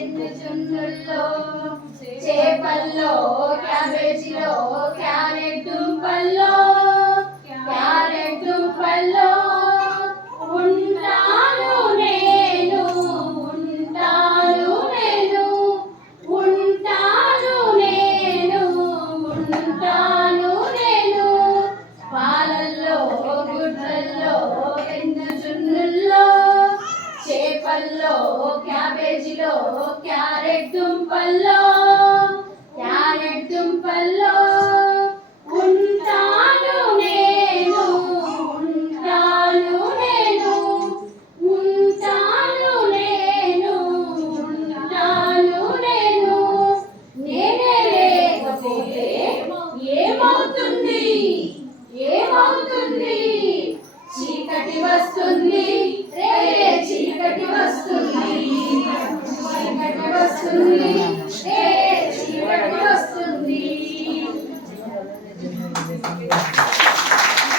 వెన్ను చున్నుల్లో చేపల్లో క్యాబేజీలో carrot దుంపల్లో carrot దుంపల్లో ఉంటాను నేను ఉంటాను నేను ఉంటాను నేను ఉంటాను నేను. పాలల్లో గుడ్రల్లో క్యాబేజీలో క్యారెట్ దుంపల్లో క్యారెట్ దుంపల్లో? ఉంటాను నేను ఉంటాను నేను ఉంటాను నేను ఉంటాను నేను. నేనే లేకపోతే ఏమవుతుంది? ఏమవుతుంది? చీకటి వస్తుంది. Hallelujah.